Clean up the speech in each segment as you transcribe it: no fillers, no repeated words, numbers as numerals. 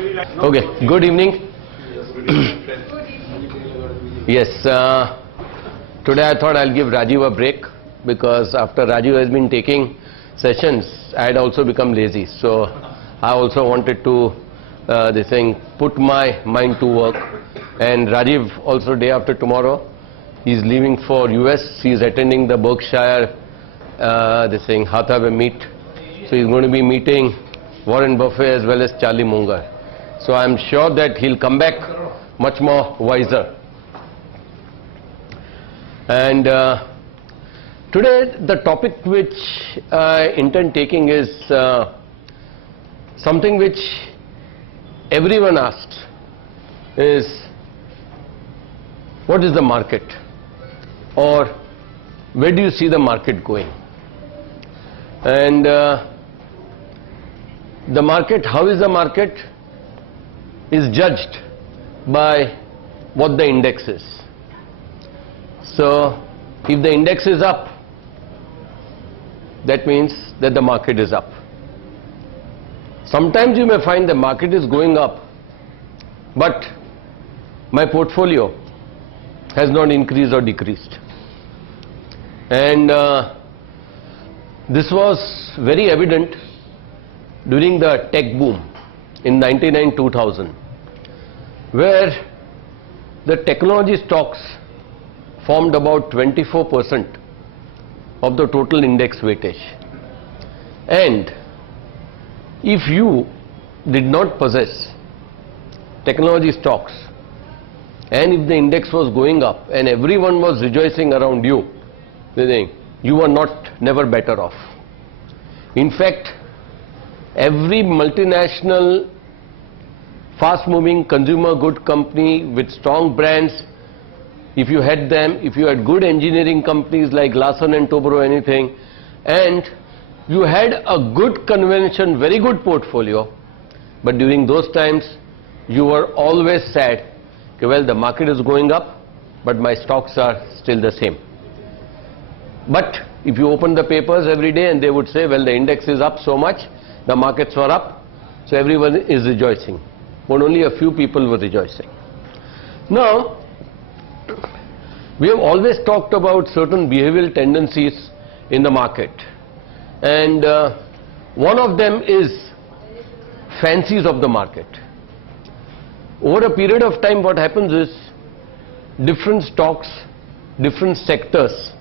Okay, good evening. Yes, today I thought I'll give Rajiv a break because after Rajiv has been taking sessions, I had also become lazy. So I also wanted to, put my mind to work. And Rajiv also day after tomorrow, he's leaving for US. He's attending the Berkshire, Hathaway meet. So he's going to be meeting Warren Buffett as well as Charlie Munger. So I'm sure that he'll come back much more wiser. And today the topic which I intend taking is something which everyone asked is, what is the market? Or where do you see the market going? And the market, how is the market? Is judged by what the index is. So if the index is up, that means that the market is up. Sometimes you may find the market is going up, but my portfolio has not increased or decreased. And this was very evident during the tech boom in 99-2000, where the technology stocks formed about 24% of the total index weightage. And if you did not possess technology stocks, and if the index was going up and everyone was rejoicing around you, you were never better off. In fact, every multinational, fast-moving consumer good company with strong brands, if you had them, if you had good engineering companies like Larsen and Toubro or anything, and you had a good convention, very good portfolio, but during those times you were always sad, okay, well, the market is going up, but my stocks are still the same. But if you open the papers every day and they would say, well, the index is up so much, the markets were up, so everyone is rejoicing, but only a few people were rejoicing. Now, we have always talked about certain behavioral tendencies in the market, and one of them is fancies of the market. Over a period of time, what happens is different stocks, different sectors,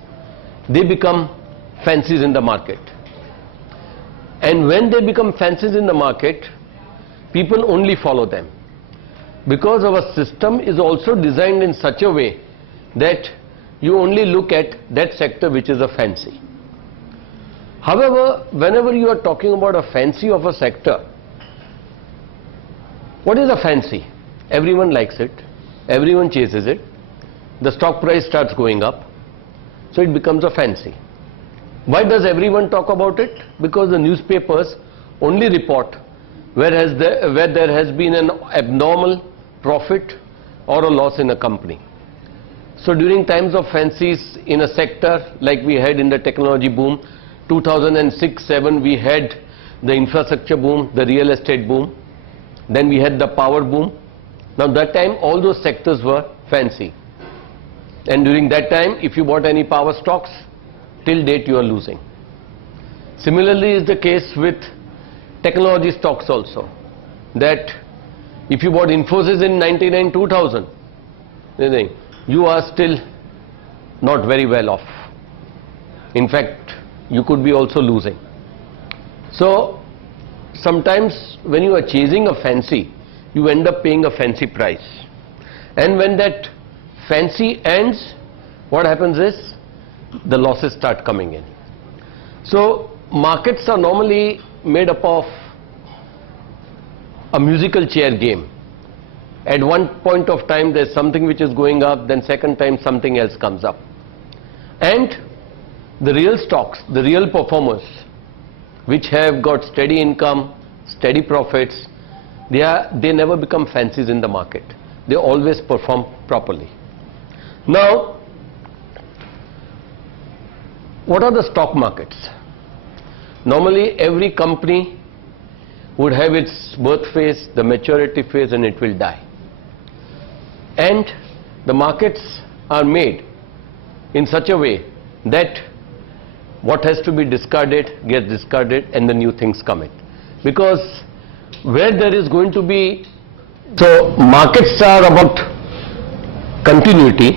they become fancies in the market. And when they become fancies in the market, people only follow them. Because our system is also designed in such a way that you only look at that sector which is a fancy. However, whenever you are talking about a fancy of a sector, what is a fancy? Everyone likes it, everyone chases it, the stock price starts going up, so it becomes a fancy. Why does everyone talk about it? Because the newspapers only report where there has been an abnormal profit or a loss in a company. So during times of fancies in a sector like we had in the technology boom, 2006-07 we had the infrastructure boom, the real estate boom, then we had the power boom. Now that time all those sectors were fancy. And during that time, if you bought any power stocks, till date you are losing. Similarly is the case with technology stocks also, that if you bought Infosys in 99-2000, you are still not very well off. In fact, you could be also losing. So sometimes when you are chasing a fancy, you end up paying a fancy price. And when that fancy ends, what happens is the losses start coming in. So markets are normally made up of a musical chair game. At one point of time there's something which is going up, then second time something else comes up. And the real stocks, the real performers, which have got steady income, steady profits, they never become fancies in the market. They always perform properly. Now, what are the stock markets? Normally every company would have its birth phase, the maturity phase, and it will die. And the markets are made in such a way that what has to be discarded gets discarded and the new things come in. Because where there is going to be, so markets are about continuity.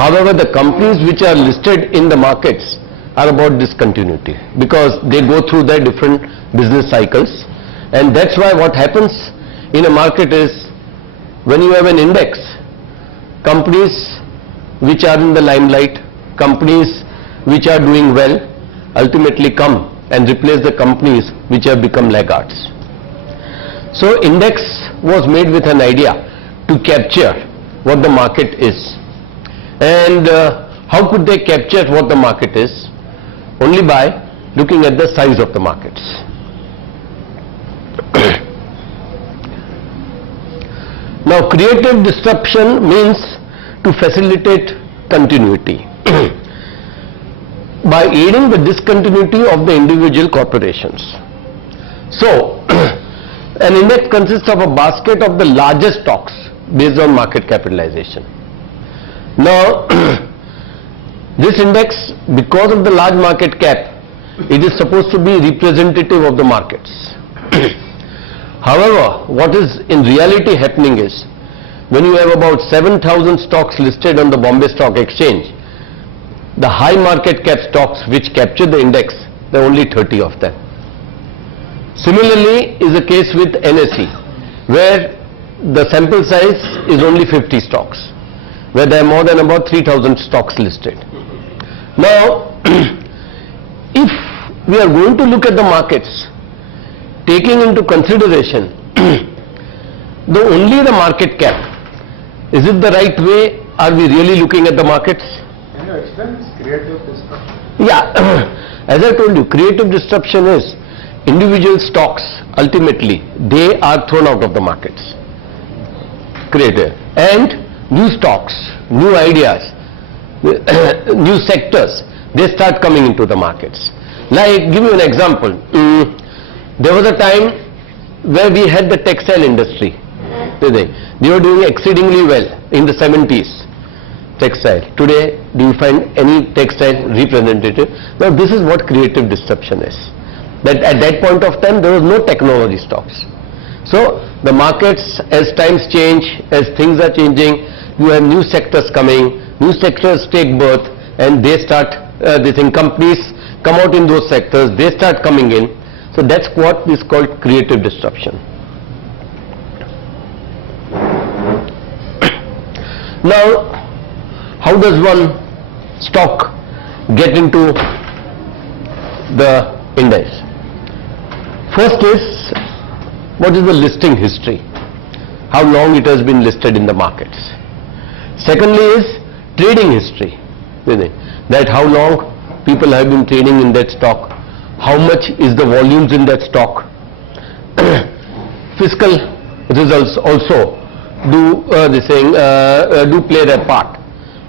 However, the companies which are listed in the markets are about discontinuity because they go through their different business cycles. And that's why what happens in a market is when you have an index, companies which are in the limelight, companies which are doing well ultimately come and replace the companies which have become laggards. So index was made with an idea to capture what the market is. And how could they capture what the market is? Only by looking at the size of the markets. Now creative disruption means to facilitate continuity by aiding the discontinuity of the individual corporations. So an index consists of a basket of the largest stocks based on market capitalization. Now this index, because of the large market cap, it is supposed to be representative of the markets. However, what is in reality happening is, when you have about 7,000 stocks listed on the Bombay Stock Exchange, the high market cap stocks which capture the index, there are only 30 of them. Similarly is the case with NSE, where the sample size is only 50 stocks, where there are more than about 3,000 stocks listed. Now, if we are going to look at the markets, taking into consideration only the market cap, is it the right way? Are we really looking at the markets? Can you explain this creative disruption? Yeah, as I told you, creative disruption is individual stocks, ultimately, they are thrown out of the markets. Creative. And new stocks, new ideas, new sectors, they start coming into the markets. Like, give you an example. There was a time where we had the textile industry. They were doing exceedingly well in the 70s. Textile. Today, do you find any textile representative? Now, this is what creative disruption is. That at that point of time, there was no technology stocks. So, the markets, as times change, as things are changing, you have new sectors coming, new sectors take birth, and they start, companies come out in those sectors, they start coming in. So that's what is called creative disruption. Now, how does one stock get into the index? First is, what is the listing history? How long it has been listed in the markets. Secondly is trading history. That how long people have been trading in that stock. How much is the volumes in that stock? Fiscal results also do play their part.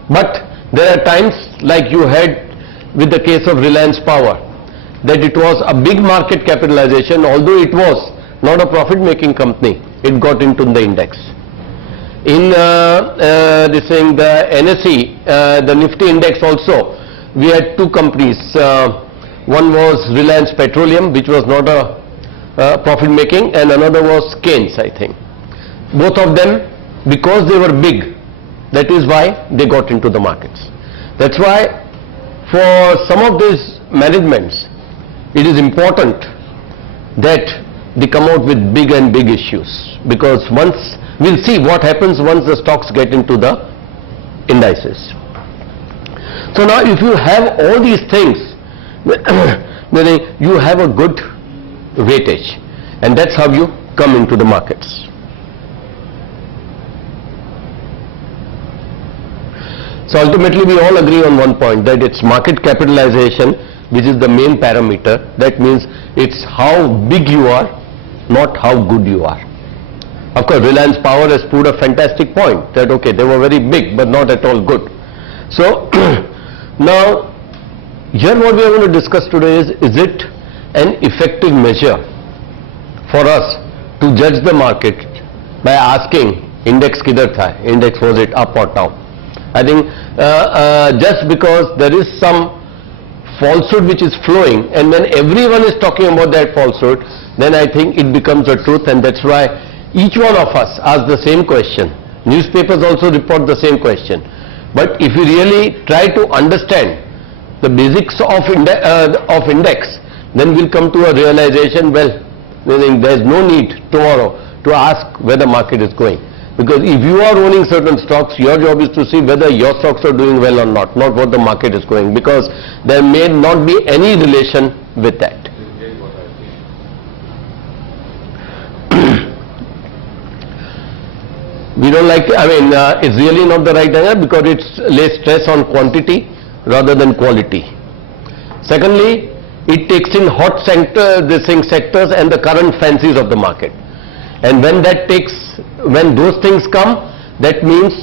But there are times, like you had with the case of Reliance Power, that it was a big market capitalization, although it was not a profit-making company, it got into the index. In the NSE, the Nifty index also, we had two companies. One was Reliance Petroleum, which was not a profit-making, and another was Keynes, I think. Both of them, because they were big, that is why they got into the markets. That's why for some of these managements, it is important that they come out with big and big issues, because once we'll see what happens once the stocks get into the indices. So now if you have all these things, you have a good weightage, and that's how you come into the markets. So ultimately we all agree on one point, that it's market capitalization which is the main parameter. That means it's how big you are, not how good you are. Of course, Reliance Power has proved a fantastic point, that okay, they were very big but not at all good. So now here what we are going to discuss today is it an effective measure for us to judge the market by asking index kidhar tha, index was it up or down. I think just because there is some falsehood which is flowing, and when everyone is talking about that falsehood, then I think it becomes a truth, and that's why each one of us asks the same question. Newspapers also report the same question. But if we really try to understand the basics of index, then we'll come to a realization, well, there's no need tomorrow to ask where the market is going. Because if you are owning certain stocks, your job is to see whether your stocks are doing well or not what the market is going, because there may not be any relation with that. We don't like, it's really not the right answer because it lays stress on quantity rather than quality. Secondly, it takes in hot sectors and the current fancies of the market. And when those things come, that means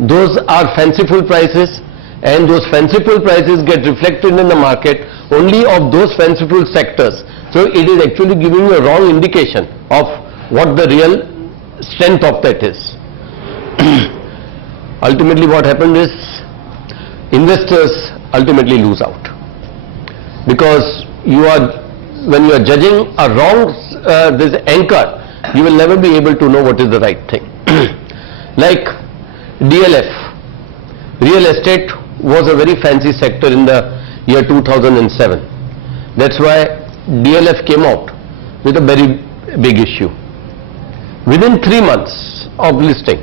those are fanciful prices, and those fanciful prices get reflected in the market only of those fanciful sectors. So it is actually giving you a wrong indication of what the real strength of that is. Ultimately what happened is investors ultimately lose out, because when you are judging a wrong this anchor, you will never be able to know what is the right thing. Like DLF, real estate was a very fancy sector in the year 2007. That's why DLF came out with a very big issue. Within 3 months of listing,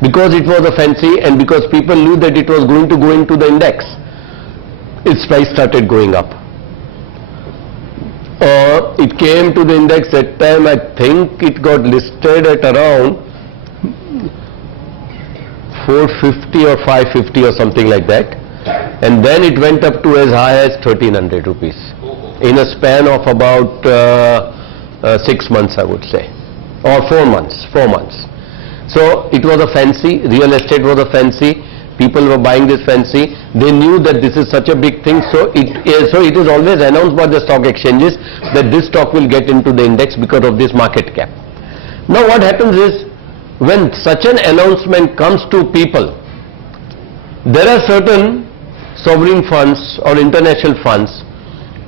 because it was a fancy and because people knew that it was going to go into the index, its price started going up. It came to the index that time, I think it got listed at around 450 or 550 or something like that, and then it went up to as high as 1300 rupees in a span of about 6 months, I would say, or 4 months. So it was a fancy, real estate was a fancy, people were buying this fancy, they knew that this is such a big thing, so it is always announced by the stock exchanges that this stock will get into the index because of this market cap. Now what happens is, when such an announcement comes to people, there are certain sovereign funds or international funds,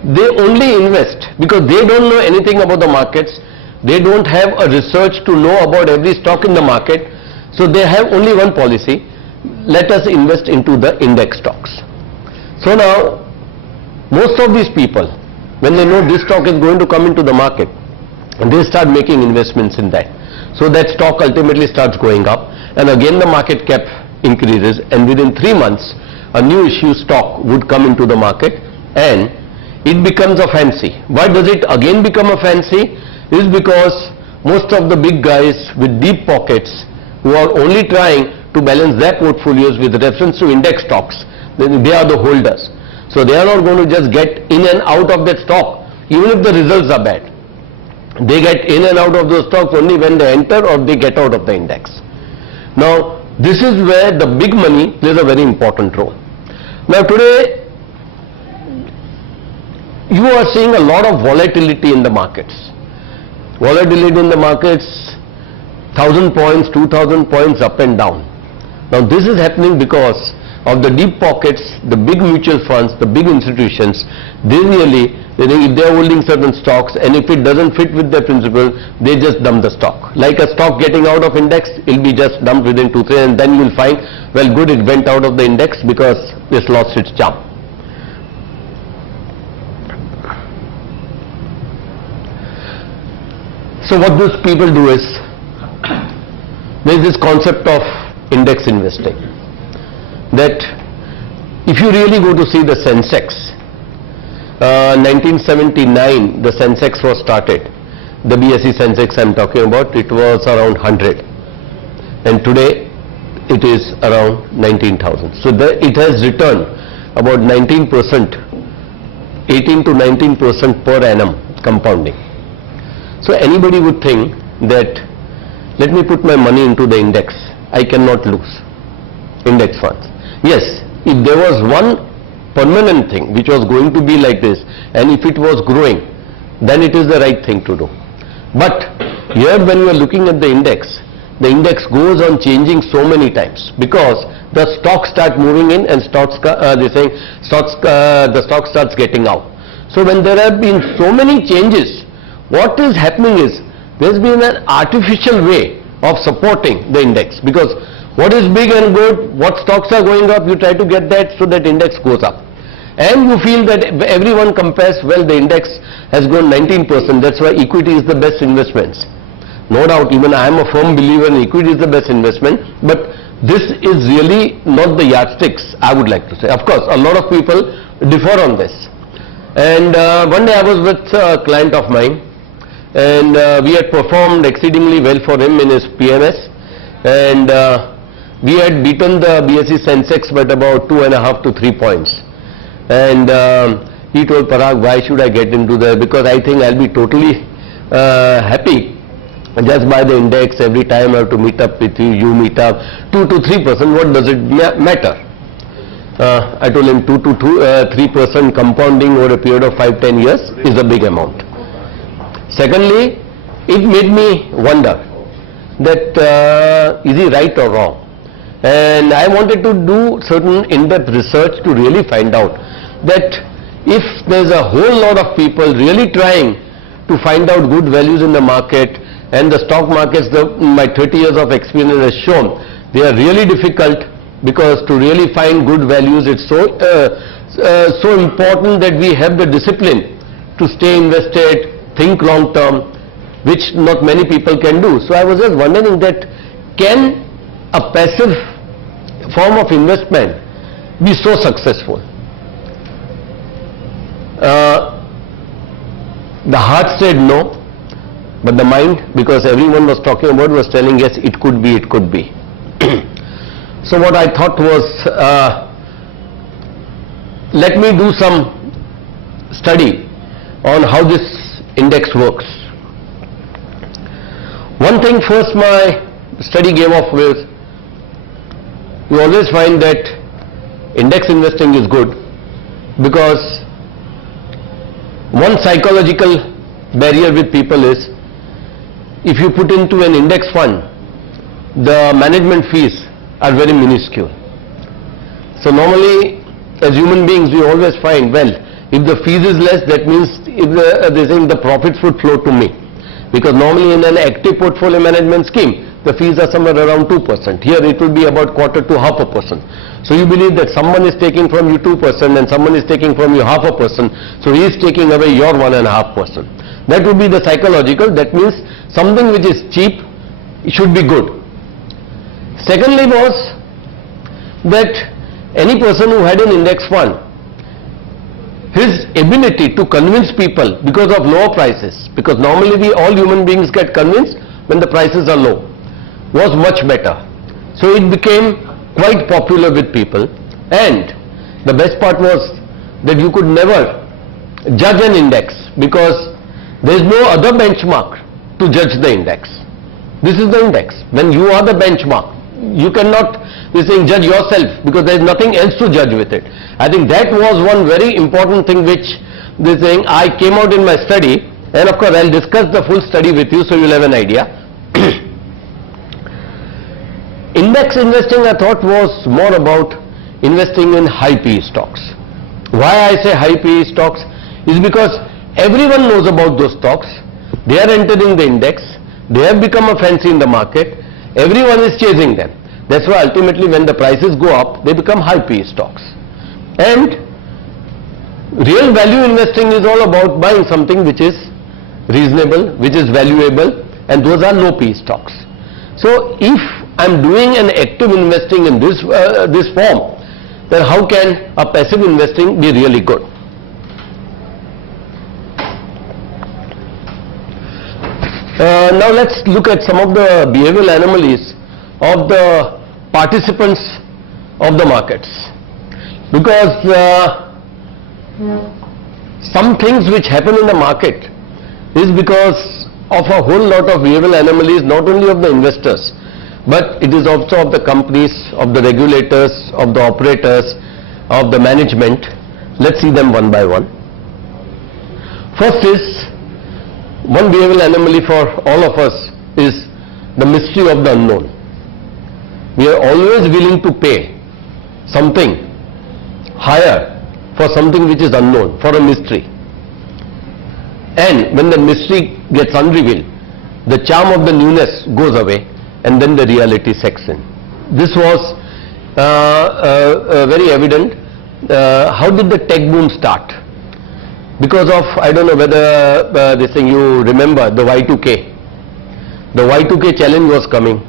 they only invest because they don't know anything about the markets, they don't have a research to know about every stock in the market, so they have only one policy: let us invest into the index stocks. So now, most of these people, when they know this stock is going to come into the market, they start making investments in that. So that stock ultimately starts going up, and again the market cap increases, and within 3 months, a new issue stock would come into the market, and it becomes a fancy. Why does it again become a fancy? Is because most of the big guys with deep pockets, who are only trying to balance their portfolios with reference to index stocks, they are the holders. So they are not going to just get in and out of that stock, even if the results are bad. They get in and out of those stocks only when they enter or they get out of the index. Now, this is where the big money plays a very important role. Now today, you are seeing a lot of volatility in the markets. Volatility in the markets, 1,000 points, 2,000 points up and down. Now this is happening because of the deep pockets, the big mutual funds, the big institutions. They think if they are holding certain stocks, and if it doesn't fit with their principle, they just dump the stock. Like a stock getting out of index, it will be just dumped within 2-3, and then you will find, well, good, it went out of the index because it's lost its charm. So what those people do is, there is this concept of index investing, that if you really go to see the Sensex, 1979 the Sensex was started, the BSE Sensex I am talking about, it was around 100, and today it is around 19,000. So it has returned about 19%, 18 to 19% per annum compounding. So anybody would think that, let me put my money into the index, I cannot lose. Index funds. Yes, if there was one permanent thing which was going to be like this, and if it was growing, then it is the right thing to do. But here when you are looking at the index goes on changing so many times because the stocks start moving in and the stock starts getting out. So when there have been so many changes, what is happening is there's been an artificial way of supporting the index, because what is big and good, what stocks are going up, you try to get that so that index goes up. And you feel that everyone compares, well, the index has grown 19%, that's why equity is the best investments. No doubt, even I am a firm believer in equity is the best investment, but this is really not the yardsticks, I would like to say. Of course, a lot of people differ on this. And one day I was with a client of mine, and we had performed exceedingly well for him in his PMS, and we had beaten the BSE Sensex by about 2.5 to 3 points. And he told, Parag, why should I get into that? Because I think I'll be totally happy just by the index. Every time I have to meet up with you, you meet up. 2 to 3%, what does it matter? I told him 2 to 3% compounding over a period of 5-10 years is a big amount. Secondly, it made me wonder that is he right or wrong? And I wanted to do certain in-depth research to really find out that if there's a whole lot of people really trying to find out good values in the market, and the stock markets, my 30 years of experience has shown, they are really difficult, because to really find good values, it's so important that we have the discipline to stay invested, think long term, which not many people can do. So I was just wondering that can a passive form of investment be so successful? The heart said no, but the mind, because everyone was talking about, was telling yes, it could be, it could be. So what I thought was, let me do some study on how this index works. One thing first my study gave off with, you always find that index investing is good because one psychological barrier with people is, if you put into an index fund, the management fees are very minuscule. So normally as human beings we always find, well, if the fees is less, that means if the profits would flow to me, because normally in an active portfolio management scheme the fees are somewhere around 2%. Here it will be about 1/4 to 0.5%. So you believe that someone is taking from you 2% and someone is taking from you 0.5%, so he is taking away your 1.5%. That would be the psychological. That means something which is cheap should be good. Secondly was that any person who had an index fund, his ability to convince people because of lower prices, because normally all human beings get convinced when the prices are low, was much better. So it became quite popular with people, and the best part was that you could never judge an index because there is no other benchmark to judge the index. This is the index. When you are the benchmark, you cannot judge yourself because there is nothing else to judge with it. I think that was one very important thing which I came out in my study, and of course I will discuss the full study with you so you will have an idea. Index investing, I thought, was more about investing in high PE stocks. Why I say high PE stocks is because everyone knows about those stocks. They are entering the index. They have become a fancy in the market. Everyone is chasing them. That's why ultimately when the prices go up, they become high PE stocks. And real value investing is all about buying something which is reasonable, which is valuable, and those are low PE stocks. So if I'm doing an active investing in this form, then how can a passive investing be really good? Now let's look at some of the behavioral anomalies of the participants of the markets, because some things which happen in the market is because of a whole lot of behavioral anomalies, not only of the investors, but it is also of the companies, of the regulators, of the operators, of the management. Let's see them one by one. First is one behavioral anomaly for all of us is the mystery of the unknown. We are always willing to pay something higher for something which is unknown, for a mystery. And when the mystery gets unrevealed, the charm of the newness goes away and then the reality sets in. This was very evident. How did the tech boom start? Because of, I don't know whether this thing you remember, the Y2K. The Y2K challenge was coming,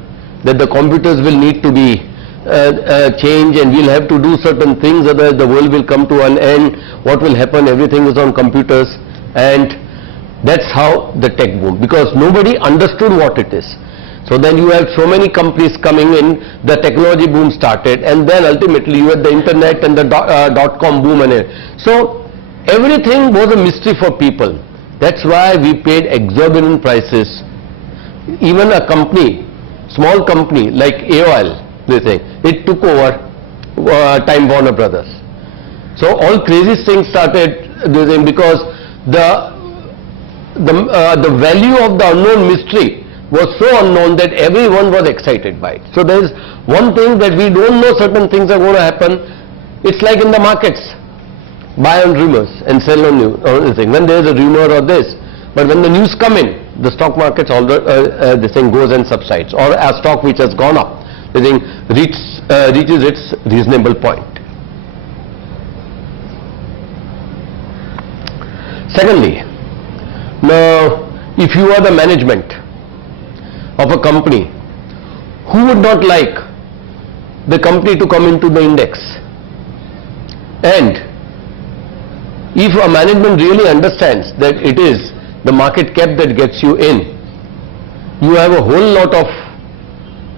that the computers will need to be changed and we'll have to do certain things, otherwise the world will come to an end. What will happen? Everything is on computers, and that's how the tech boom, because nobody understood what it is. So then you have so many companies coming in, the technology boom started, and then ultimately you had the internet and the dot-com boom and it. So everything was a mystery for people. That's why we paid exorbitant prices. Even a company, small company like AOL, they say, it took over Time Warner Brothers. So all crazy things started because the value of the unknown mystery was so unknown that everyone was excited by it. So there is one thing that we don't know, certain things are going to happen. It's like in the markets, buy on rumors and sell on news or anything. When there is a rumor or this, but when the news come in, the stock markets this thing goes and subsides, or a stock which has gone up, the thing reaches its reasonable point. Secondly, now if you are the management of a company, who would not like the company to come into the index? And if a management really understands that it is the market cap that gets you in, you have a whole lot of,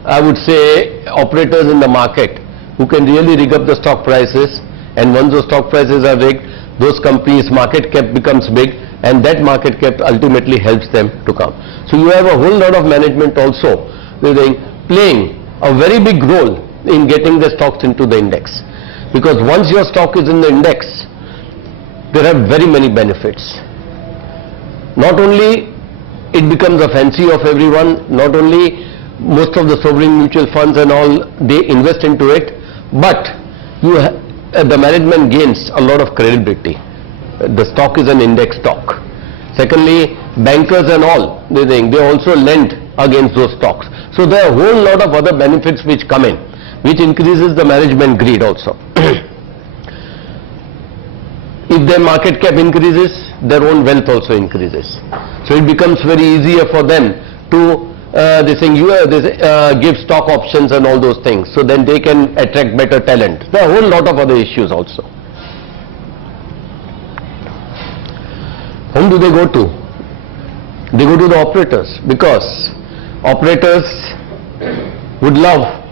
I would say, operators in the market who can really rig up the stock prices, and once those stock prices are rigged, those companies' market cap becomes big, and that market cap ultimately helps them to come. So you have a whole lot of management also playing a very big role in getting the stocks into the index, because once your stock is in the index, there are very many benefits. Not only it becomes a fancy of everyone, not only most of the sovereign mutual funds and all, they invest into it, but the management gains a lot of credibility. The stock is an index stock. Secondly, bankers and all, they also lend against those stocks. So there are a whole lot of other benefits which come in, which increases the management greed also. If their market cap increases, their own wealth also increases. So it becomes very easier for them to give stock options and all those things. So then they can attract better talent. There are a whole lot of other issues also. Whom do they go to? They go to the operators, because operators would love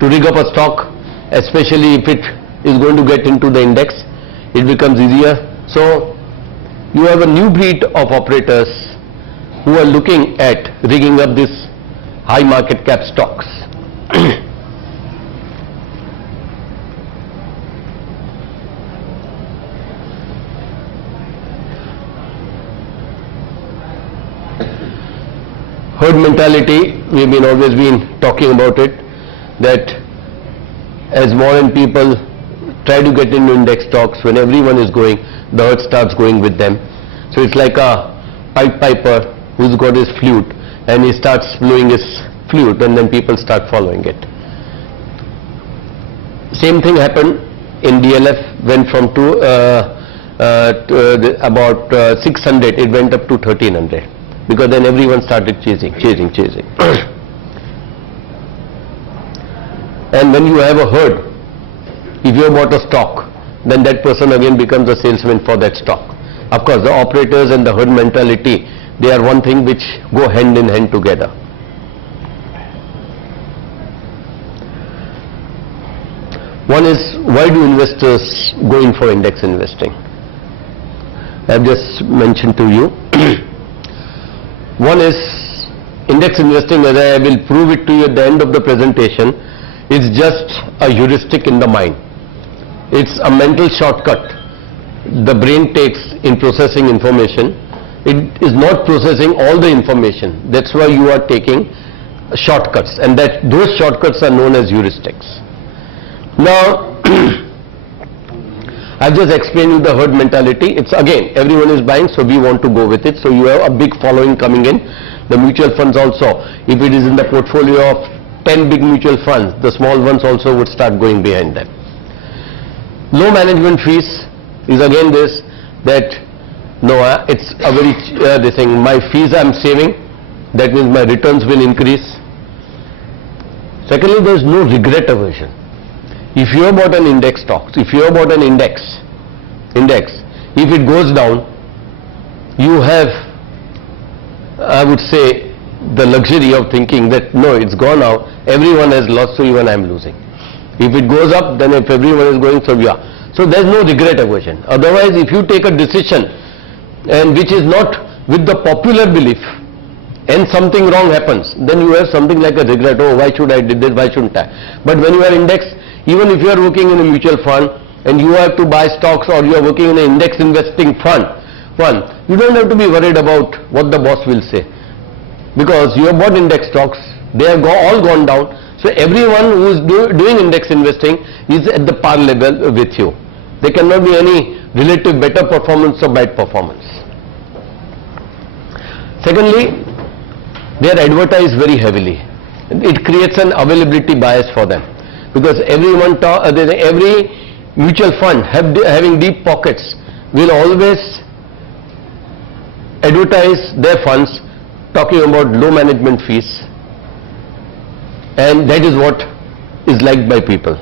to rig up a stock, especially if it is going to get into the index. It becomes easier. So you have a new breed of operators who are looking at rigging up this high market cap stocks. Herd mentality, we've always been talking about it, that as modern people try to get into index stocks, when everyone is going, the herd starts going with them. So it's like a Pied Piper who's got his flute, and he starts blowing his flute, and then people start following it. Same thing happened in DLF, went from about 600, it went up to 1300, because then everyone started chasing. And when you have a herd, if you have bought a stock, then that person again becomes a salesman for that stock. Of course, the operators and the herd mentality, they are one thing which go hand in hand together. One is, why do investors go in for index investing? I have just mentioned to you. One is, index investing, as I will prove it to you at the end of the presentation, is just a heuristic in the mind. It's a mental shortcut the brain takes in processing information, it is not processing all the information. That's why you are taking shortcuts, and that those shortcuts are known as heuristics. Now, I've just explained you the herd mentality. It's again, everyone is buying, so we want to go with it. So you have a big following coming in. The mutual funds also, if it is in the portfolio of 10 big mutual funds, the small ones also would start going behind them. Low management fees is again this, that no, it's a very this thing, my fees I'm saving, that means my returns will increase. Secondly, there is no regret aversion. If you have bought an index stocks, if you have bought an index, if it goes down, you have, I would say, the luxury of thinking that no, it's gone now, everyone has lost, so even I'm losing. If it goes up, then if everyone is going, so yeah. So there's no regret aversion. Otherwise, if you take a decision and which is not with the popular belief, and something wrong happens, then you have something like a regret. Oh, why should I did this? Why shouldn't I? But when you are index, even if you are working in a mutual fund and you have to buy stocks, or you are working in an index investing fund, you don't have to be worried about what the boss will say, because you have bought index stocks, they have all gone down. So everyone who is doing index investing is at the par level with you. There cannot be any relative better performance or bad performance. Secondly, they are advertised very heavily. It creates an availability bias for them, because every mutual fund having deep pockets will always advertise their funds talking about low management fees, and that is what is liked by people.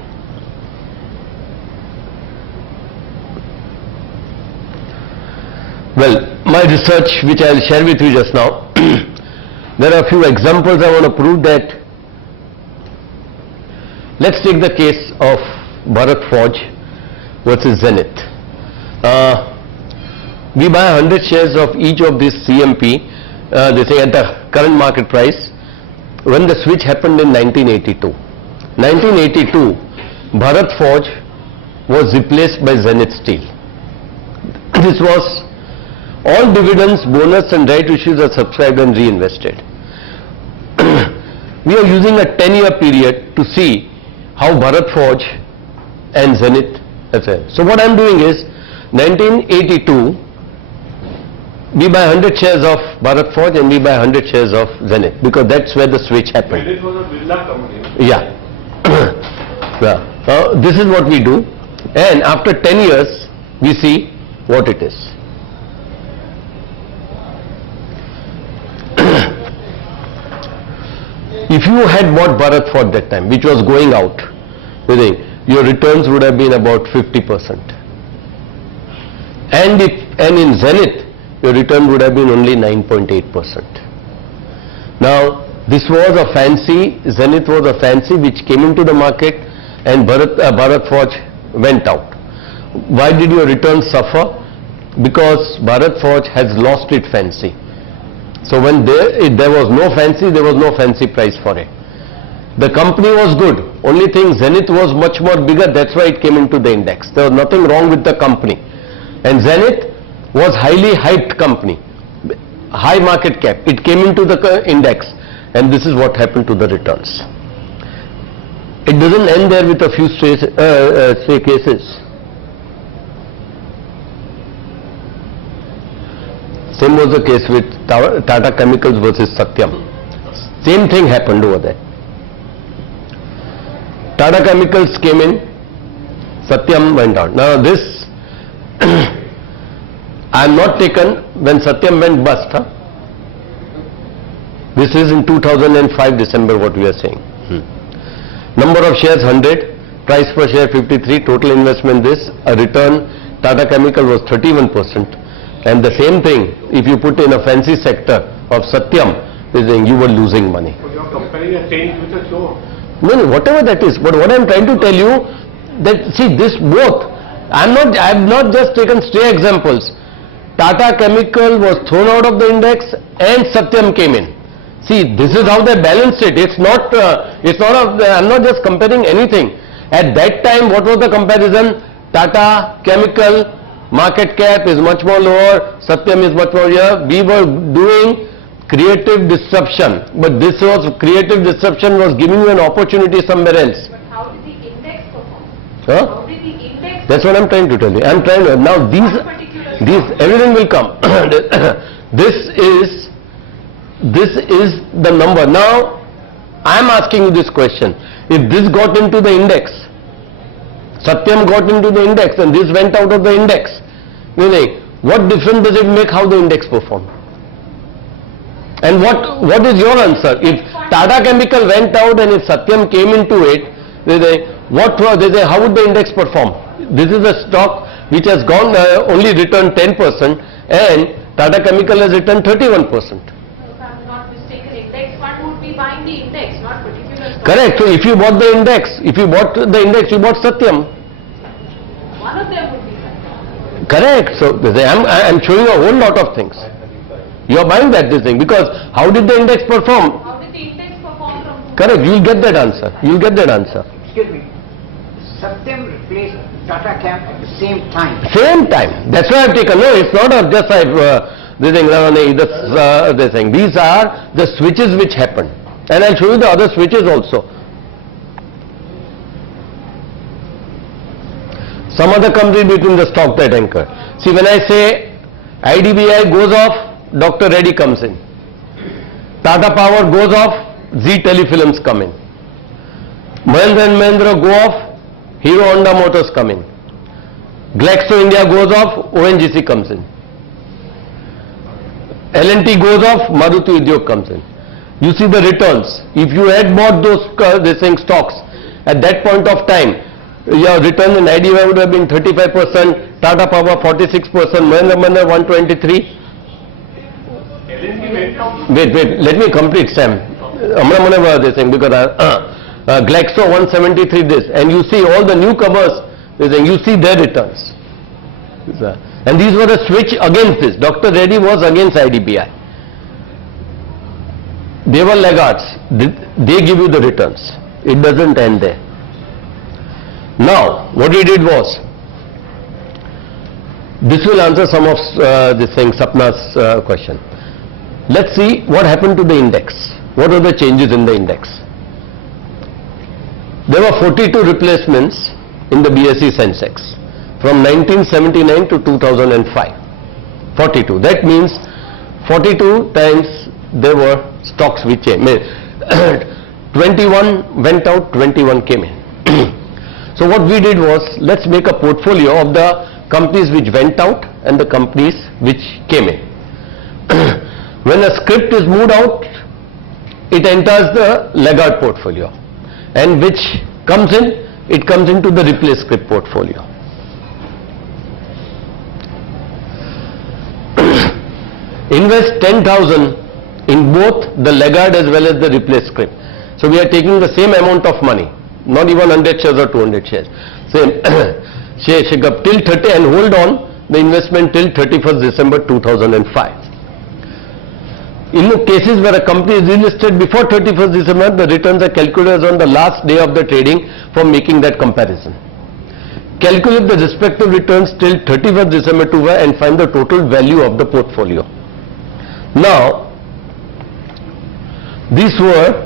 Well, my research, which I will share with you just now, there are a few examples I want to prove that. Let's take the case of Bharat Forge versus Zenith. We buy 100 shares of each of these CMP, they say at the current market price, when the switch happened in 1982. 1982, Bharat Forge was replaced by Zenith Steel. This was all dividends, bonus and right issues are subscribed and reinvested. We are using a 10-year period to see how Bharat Forge and Zenith have fared. So what I am doing is, 1982, we buy 100 shares of Bharat Forge and we buy 100 shares of Zenith, because that's where the switch happened. Zenith was a Birla company. Yeah. Yeah. This is what we do, and after 10 years, we see what it is. If you had bought Bharat Forge that time, which was going out, your returns would have been about 50%. And in Zenith, your return would have been only 9.8%. Now, this was a fancy, Zenith was a fancy which came into the market, and Bharat Forge went out. Why did your returns suffer? Because Bharat Forge has lost its fancy. So when there was no fancy, there was no fancy price for it. The company was good. Only thing, Zenith was much more bigger, that's why it came into the index. There was nothing wrong with the company. And Zenith was highly hyped company, high market cap. It came into the index, and this is what happened to the returns. It doesn't end there with a few stray cases. Same was the case with Tata Chemicals versus Satyam. Same thing happened over there. Tata Chemicals came in, Satyam went out. Now this, I am not taken when Satyam went bust. Huh? This is in 2005 December what we are saying. Number of shares 100, price per share 53, total investment this, a return Tata Chemical was 31%. And the same thing, if you put in a fancy sector of Satyam, you were losing money. So you are comparing a change with a show. No, whatever that is. But what I am trying to tell you, that see this both, I have not just taken stray examples. Tata Chemical was thrown out of the index and Satyam came in. See, this is how they balanced it. I'm not just comparing anything. At that time, what was the comparison? Tata Chemical market cap is much more lower, Satyam is much more here. We were doing creative disruption, but this was creative disruption was giving you an opportunity somewhere else. But how did the index perform? Huh? How did the index That's what I'm trying to tell you. I'm trying to, now these everything will come. this is the number. Now I'm asking you this question. If this got into the index, Satyam got into the index and this went out of the index, what difference does it make how the index performed? And what is your answer? If Tata Chemical went out and if Satyam came into it, how would the index perform? This is a stock which has gone only returned 10% and Tata Chemical has returned 31%. If I'm not mistaken, index fund would be buying the index, not particular stock. Correct. So if you bought the index, you bought Satyam. One of them would be Satyam. Correct. So I'm showing a whole lot of things. You are buying this thing because how did the index perform? How did the index perform from? Correct. You will get that answer. You will get that answer. Excuse me. Satyam replaced Tata Chem at the same time. Same time. That's why I've taken. No, it's not just this thing. These are the switches which happened. And I'll show you the other switches also. Some other company between the stock that anchor. See, when I say IDBI goes off, Dr. Reddy comes in. Tata Power goes off, Z Telefilms come in. Mahindra and Mahindra go off, Hero Honda Motors come in. Glaxo India goes off, ONGC comes in. L&T goes off, Maruti Udyog comes in. You see the returns. If you had bought those stocks at that point of time, your return in IDBI would have been 35%, Tata Power 46%, Mahindra 123%. Wait, let me complete, Sam. This thing because Glaxo 173 this, and you see all the newcomers, you see their returns. And these were a switch against this. Dr. Reddy was against IDBI. They were laggards. They give you the returns. It doesn't end there. Now, what we did was, this will answer some of Sapna's question. Let's see what happened to the index. What are the changes in the index? There were 42 replacements in the BSE Sensex from 1979 to 2005. 42. That means 42 times there were stocks which came in. 21 went out, 21 came in. So what we did was, let's make a portfolio of the companies which went out and the companies which came in. When a script is moved out, it enters the laggard portfolio, and which comes in, it comes into the replace script portfolio. Invest 10,000 in both the laggard as well as the replace script. So we are taking the same amount of money, not even 100 shares or 200 shares. Same. Till 30 and hold on the investment till 31st December 2005. In the cases where a company is delisted before 31st December, the returns are calculated on the last day of the trading for making that comparison. Calculate the respective returns till 31st December 2005 and find the total value of the portfolio. Now, these were,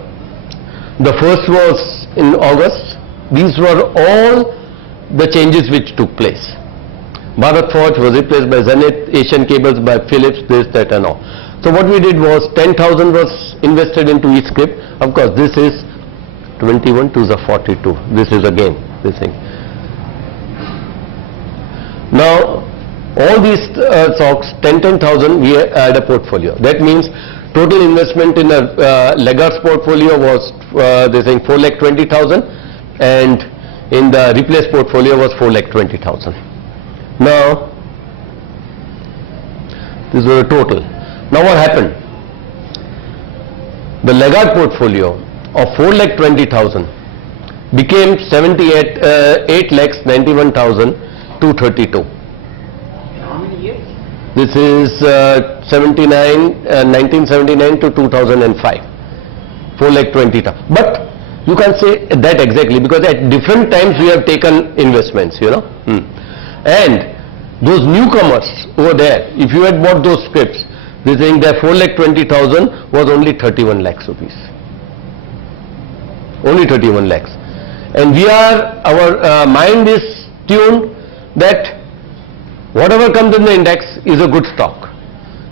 the first was in August. These were all the changes which took place. Bharat Forge was replaced by Zenith, Asian Cables by Philips, this, that and all. So what we did was 10,000 was invested into each script. Of course, this is 21 to the 42. This is again this thing. Now, all these stocks, 10,000 we had a portfolio. That means total investment in a laggards portfolio was 4,20,000 and in the replace portfolio was 4,20,000. Now, this was a total. Now what happened? The laggard portfolio of 4,20,000 became 8,91,232. How many years? This is 1979 to 2005. 4,20,000. But you can't say that exactly because at different times we have taken investments, And those newcomers over there, if you had bought those scripts, they saying their 4,20,000 was only 31 lakhs rupees. Only 31 lakhs. And our mind is tuned that whatever comes in the index is a good stock.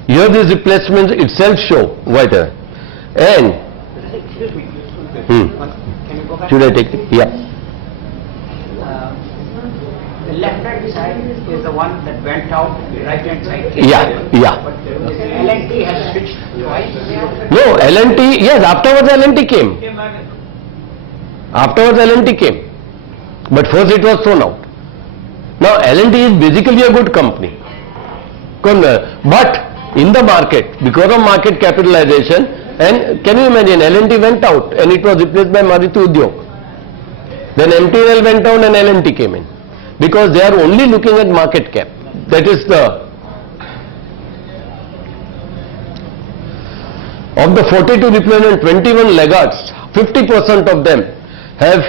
Here these replacements itself show wider. And Excuse me. Hmm. Can you go back? should I take it? Yeah. The left-hand side is the one that went out, the right-hand side came Yeah, in. yeah. But L&T has switched twice. No, L&T, yes, afterwards L&T came. Came back. Afterwards L&T came. But first it was thrown out. Now L&T is basically a good company. But in the market, because of market capitalization, and can you imagine, L&T went out and it was replaced by Maruti Udyog. Then MTNL went down and L&T came in. Because they are only looking at market cap. That is of the 42 replacement, 21 laggards, 50% of them have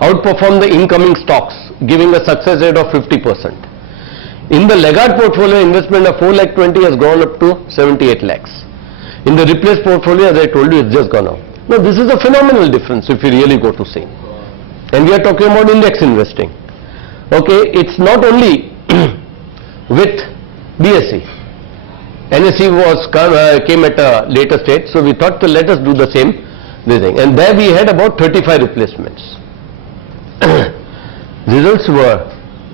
outperformed the incoming stocks, giving a success rate of 50%. In the laggard portfolio, investment of 4,20,000 has gone up to 78 lakhs. In the replaced portfolio, as I told you, it's just gone up. Now, this is a phenomenal difference if you really go to see. And we are talking about index investing. Okay, it's not only with BSE. NSE came at a later stage, so we thought, let us do the same thing. And there we had about 35 replacements. Results were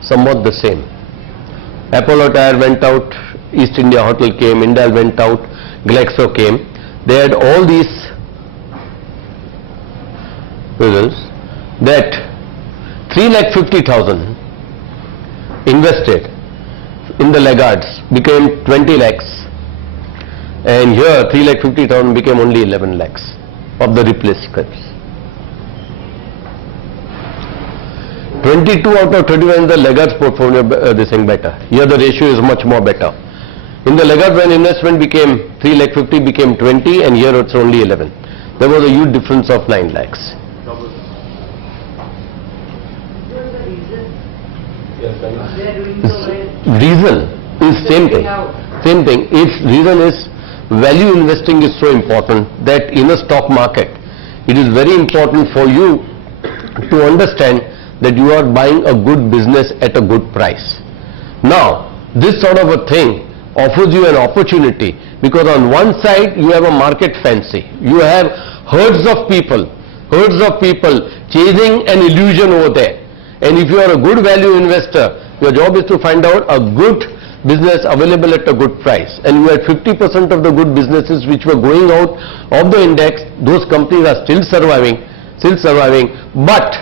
somewhat the same. Apollo Tyre went out, East India Hotel came, Indal went out, Glaxo came. They had all these results that 3,50,000 invested in the laggards became 20 lakhs, and here 3,50,000 became only 11 lakhs of the replaced scripts. 22 out of 31 in the laggards portfolio, this thing better. Here the ratio is much more better. In the laggards, when investment became 3,50,000 became 20, and here it's only 11. There was a huge difference of 9 lakhs. Reason is same thing. Same thing. Its reason is value investing is so important that in a stock market, it is very important for you to understand that you are buying a good business at a good price. Now, this sort of a thing offers you an opportunity, because on one side you have a market fancy. You have herds of people chasing an illusion over there. And if you are a good value investor, your job is to find out a good business available at a good price. And you had 50% of the good businesses which were going out of the index. Those companies are still surviving, but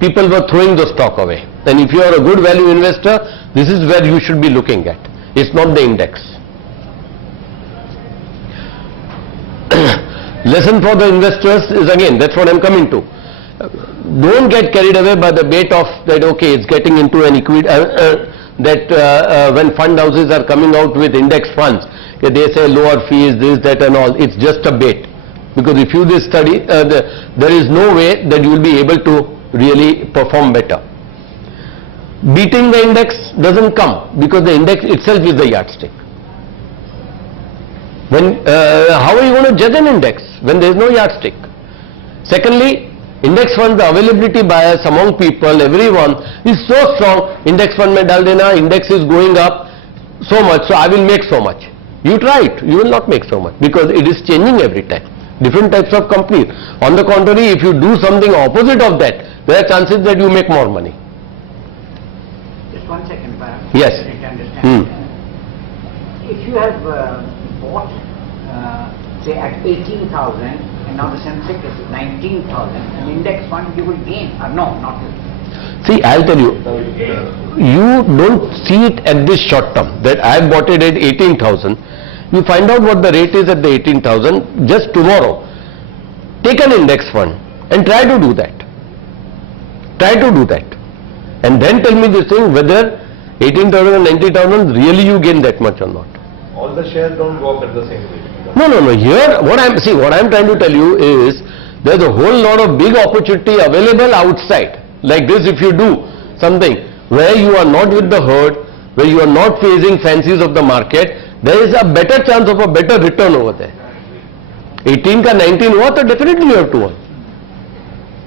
people were throwing the stock away. And if you are a good value investor, this is where you should be looking at. It's not the index. Lesson for the investors is, again, that's what I'm coming to. Don't get carried away by the bait of that, okay, it's getting into an equity, when fund houses are coming out with index funds, they say lower fees, this, that and all. It's just a bait. Because if you study, there is no way that you will be able to really perform better. Beating the index doesn't come, because the index itself is the yardstick. How are you going to judge an index when there is no yardstick? Secondly, index funds, the availability bias among people, everyone is so strong. Index fund mein dal dena, index is going up so much, so I will make so much. You try it, you will not make so much, because it is changing every time. Different types of companies. On the contrary, if you do something opposite of that, there are chances that you make more money. Just 1 second, Parag. Yes. I need to understand. If you have bought, say at 18,000, and now the Sensex is 19,000, an index fund, you will gain, or no, not you. See, I'll tell you, you don't see it at this short term, that I bought it at 18,000. You find out what the rate is at the 18,000 just tomorrow. Take an index fund and try to do that. And then tell me this thing, whether 18,000 and 90,000 really you gain that much or not. All the shares don't go up at the same rate. No. Here, what I'm trying to tell you is, there's a whole lot of big opportunity available outside. Like this, if you do something, where you are not with the herd, where you are not facing fancies of the market, there is a better chance of a better return over there. 18 ka 19 hua to definitely you have to earn.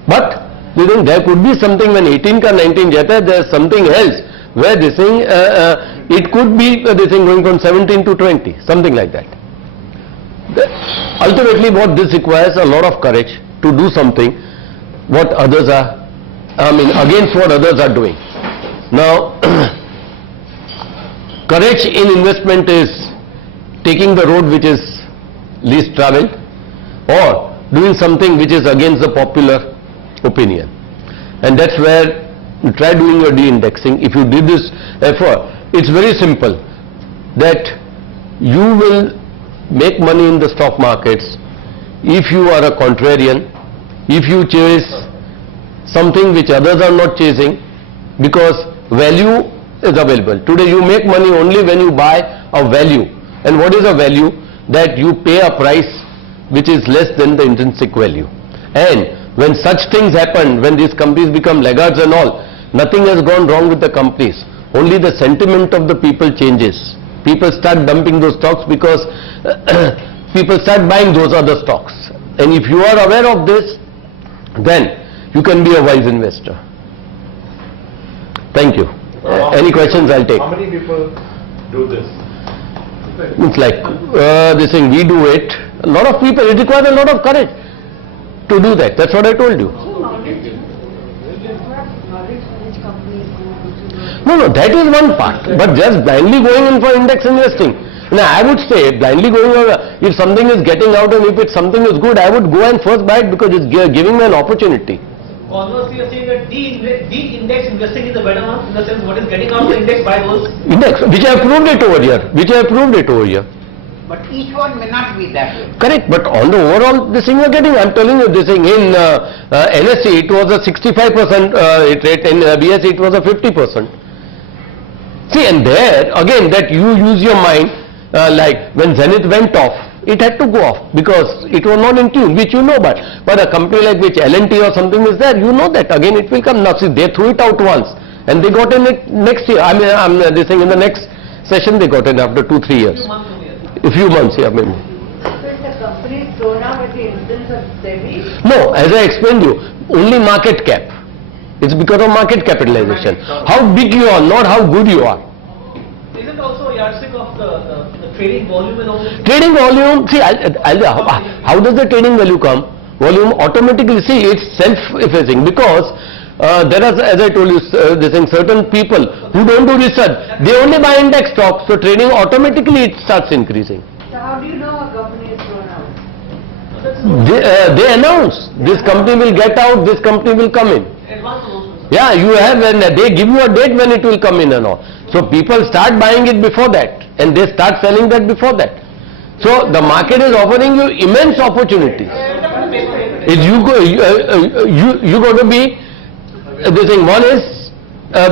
But you think there could be something when 18 ka 19 jata, there is something else where this thing, it could be this thing going from 17 to 20, something like that. Ultimately what this requires a lot of courage to do something what others are, against what others are doing. Now, courage in investment is taking the road which is least travelled or doing something which is against the popular opinion. And that's where you try doing your de-indexing. If you did this effort, it's very simple that you will make money in the stock markets if you are a contrarian, if you chase something which others are not chasing, because value is available. Today you make money only when you buy a value. And what is a value? That you pay a price which is less than the intrinsic value. And when such things happen, when these companies become laggards and all, nothing has gone wrong with the companies. Only the sentiment of the people changes. People start dumping those stocks because people start buying those other stocks. And if you are aware of this, then you can be a wise investor. Thank you. Any questions I'll take. How many people do this? It's like this thing, we do it. A lot of people, it requires a lot of courage to do that. That's what I told you. No, that is one part. But just blindly going in for index investing. Now, I would say blindly going over, if something is getting out and if it's something is good, I would go and first buy it because it's giving me an opportunity. Conversely, you are saying that de-index investing is the better one, in the sense what is getting out of the index by those? Index, which I have proved it over here. But each one may not be that way. Correct, but on the overall, this thing you are getting, I am telling you this thing, in NSE it was a 65% hit rate, in BSE it was a 50%. See, and there, again, that you use your mind, like when Zenith went off, it had to go off because it was not in tune, which you know, but a company like which L&T or something is there, you know that again it will come. Now see, they threw it out once and they got in it next year. This thing in the next session they got in after 2-3 years. A few months, yeah, maybe. So is the company thrown out at the instance of SEBI? No, as I explained you, only market cap. It's because of market capitalization. How big you are, not how good you are. Is it also a yardstick of the trading volume and all this? Trading volume, see, how does the trading value come? Volume automatically, see, it's self-effacing because there are, as I told you, certain people who don't do research, they only buy index stocks, so trading automatically it starts increasing. So how do you know a company is thrown out? They announce, this company will get out, this company will come in. Advance announcement. Yeah, you have, and they give you a date when it will come in and all. So people start buying it before that and they start selling that before that. So the market is offering you immense opportunities. You got to be, this thing, one is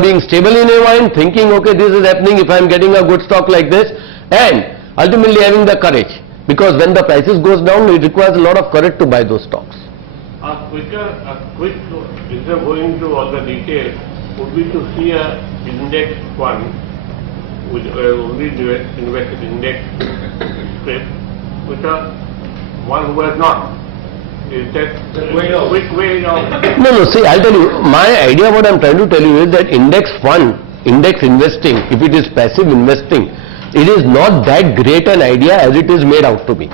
being stable in your mind, thinking, okay, this is happening if I am getting a good stock like this, and ultimately having the courage. Because when the prices goes down, it requires a lot of courage to buy those stocks. Quick, instead of going into all the details, would be to see a index fund which only invested in index space with one who has not. Is that a quick way of... No, see, I'll tell you, my idea, what I'm trying to tell you is that index fund, index investing, if it is passive investing, it is not that great an idea as it is made out to be.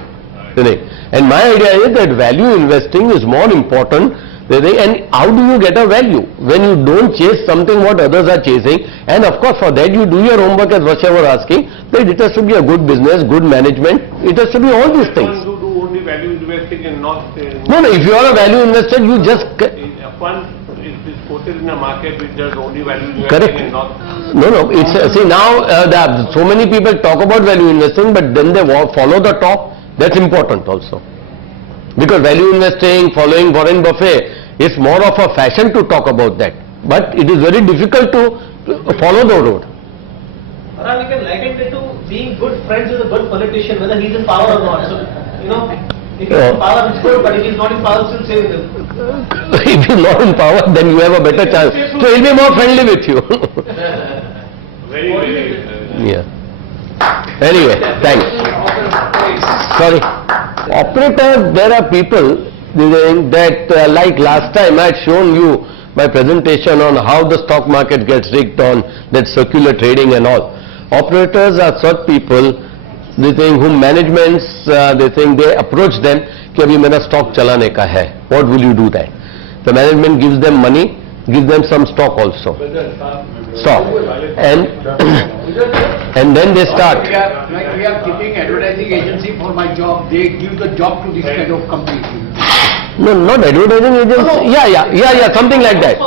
And my idea is that value investing is more important. And how do you get a value? When you don't chase something what others are chasing, and of course for that you do your homework, as Varsha was asking, that it has to be a good business, good management, it has to be all these things. One who do only value investing and not... No, if you are a value investor, you just... A fund is quoted in a market which does only value investing Correct. and not... No, it's, see now there are so many people talk about value investing, but then they follow the top. That's important also. Because value investing, following Warren Buffett, is more of a fashion to talk about that. But it is very difficult to follow the road. Or we can liken it to being good friends with a good politician, whether he's in power or not. So, If he's in power, it's good, but if he's not in power, still stay with him. If he's not in power, then you have a better chance. So he'll be more friendly with you. Very, very. Yeah. Anyway, thanks. Sorry. Operators, there are people that like last time I had shown you my presentation on how the stock market gets rigged on that circular trading and all. Operators are such people, they think whom managements, they think they approach them कि अभी मेरा stock चलाने का है. What will you do that? The management gives them money, gives them some stock also. Stock. And then they start. We are keeping advertising agency for my job. They give the job to this kind of company. No, not advertising agency. Yeah, something like that.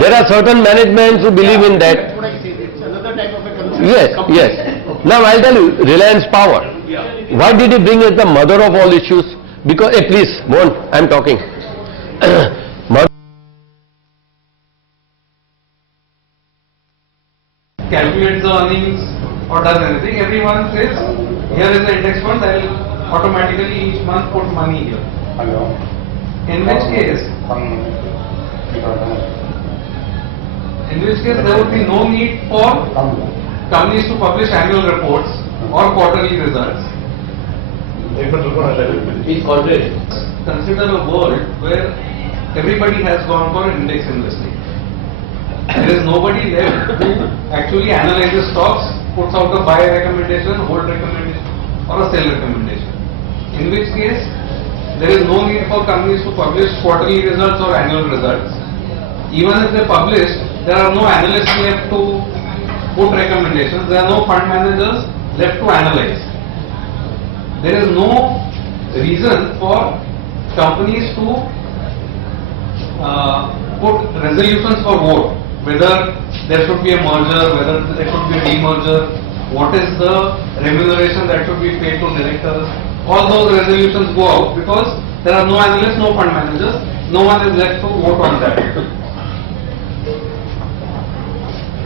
There are certain managements who believe in that. That's what I say. It's another type of a company. Yes. Now I'll tell you, Reliance Power. Why did he bring as the mother of all issues? Because, please, Mohan, I'm talking. Calculates the earnings or does anything. Everyone says, here is the index fund, I will automatically each month put money here. In which case there would be no need for companies to publish annual reports or quarterly results. Consider a world where everybody has gone for index investing. There is nobody left who actually analyzes stocks, puts out a buy recommendation, hold recommendation or a sell recommendation. In which case, there is no need for companies to publish quarterly results or annual results. Even if they publish, there are no analysts left to put recommendations, there are no fund managers left to analyze. There is no reason for companies to put resolutions for vote, whether there should be a merger, whether there should be a demerger, what is the remuneration that should be paid to directors. All those resolutions go out because there are no analysts, no fund managers, no one is left to vote on that.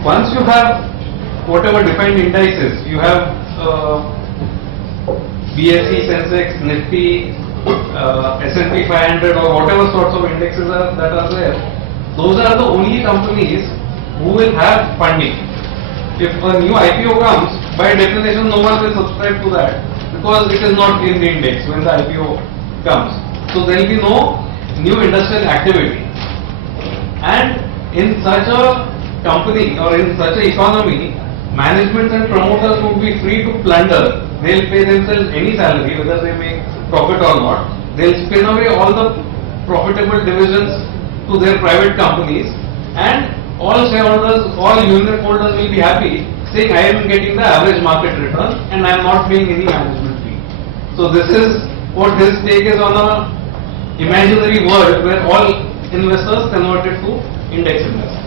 Once you have whatever defined indices, you have BSE, Sensex, Nifty, S&P 500 or whatever sorts of indexes that are there, those are the only companies who will have funding. If a new IPO comes, by definition no one will subscribe to that because it is not in the index when the IPO comes. So there will be no new industrial activity. And in such a company or in such an economy, management and promoters would be free to plunder. They will pay themselves any salary, whether they make profit or not. They will spin away all the profitable divisions to their private companies, and all shareholders, all unit holders will be happy, saying I am getting the average market return and I am not paying any management fee. So this is what his take is on a imaginary world where all investors converted to index investors.